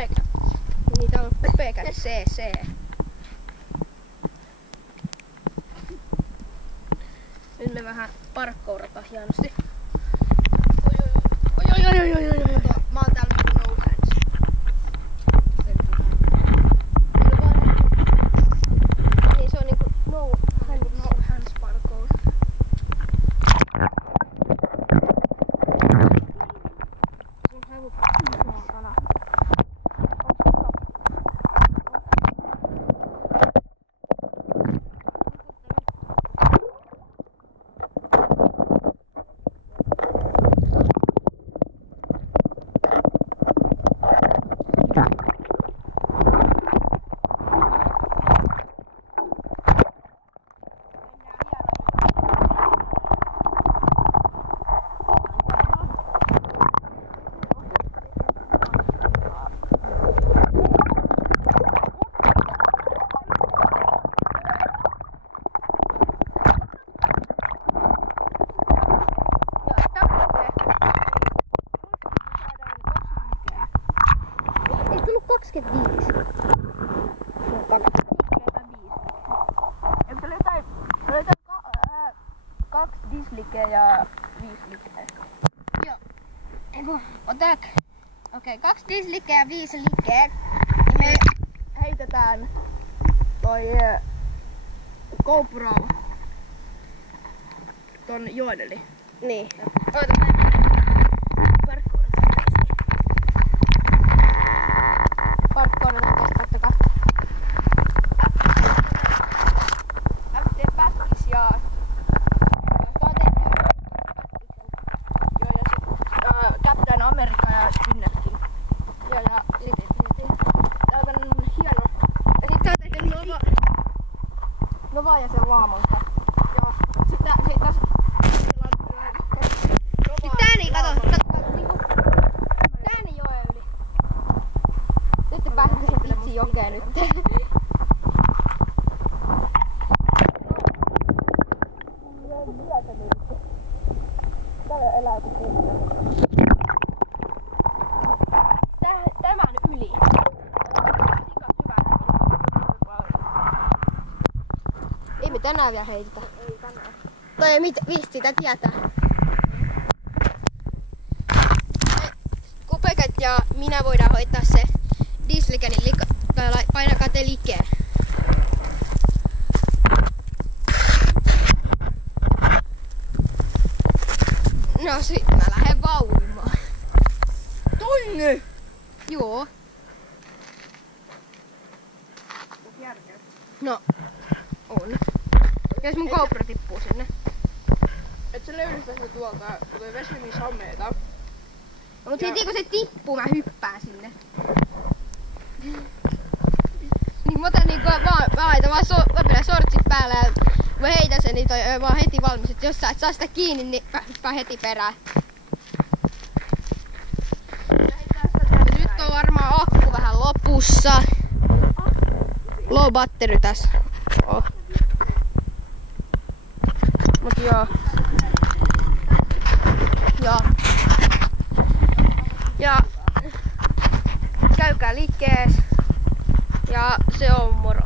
Pekät. Niitä on Pekät CC. Nyt me vähän parkkourataan hienosti. Oi. Mä oon täällä niinku no hands. Niin se on niinku no hands parkour. Sun hävyt saatana. Ei tullut 25. Eikö se oli jotain 2 dislikeä ja 5 likeä? Joo. Eiku, otak. Okei, 2 dislikeä ja 5 likeä. Me heitetään toi GoPro ton joen yli. Niin. Oota, mä Parkkourataan tästä, ottakaa. FT Pätkis ja Captain America ja Kynnekin. Ja sitten täältä on hieno. Ja sit sä oot tehty Nova ja sen laamonka. Joo. Sitten tässä tää niin, kato niinku tää joen yli. Nyt te pääsette sit itse jokeen nyt. Täällä elää joku kuusi. Tämän yli. Ei me tänään vielä heitetä. Ei tänään. Tai ei viitsi sitä tietää. Kun Pekät ja minä voidaan hoitaa se dislike, niin painakaa te likeen. No sit mä lähden vauimaan. Tonne! Joo. No, on. Jos mun GoPro tippuu sinne. Et sä löydistä se tuolta, kun toi vesi niin sameeta. No, mut heti kun se tippuu, mä hyppään sinne. Niin mä otan niinku mä laitan vaan sortsit päälle ja mä heitän sen, niin toi vaan heti valmis. Et jos sä et saa sitä kiinni, niin mä hyppään heti perään. Nyt on varmaan akku vähän lopussa. Low battery tässä. Oh. Mut joo. Ja käykää liikkees. Ja se on moro.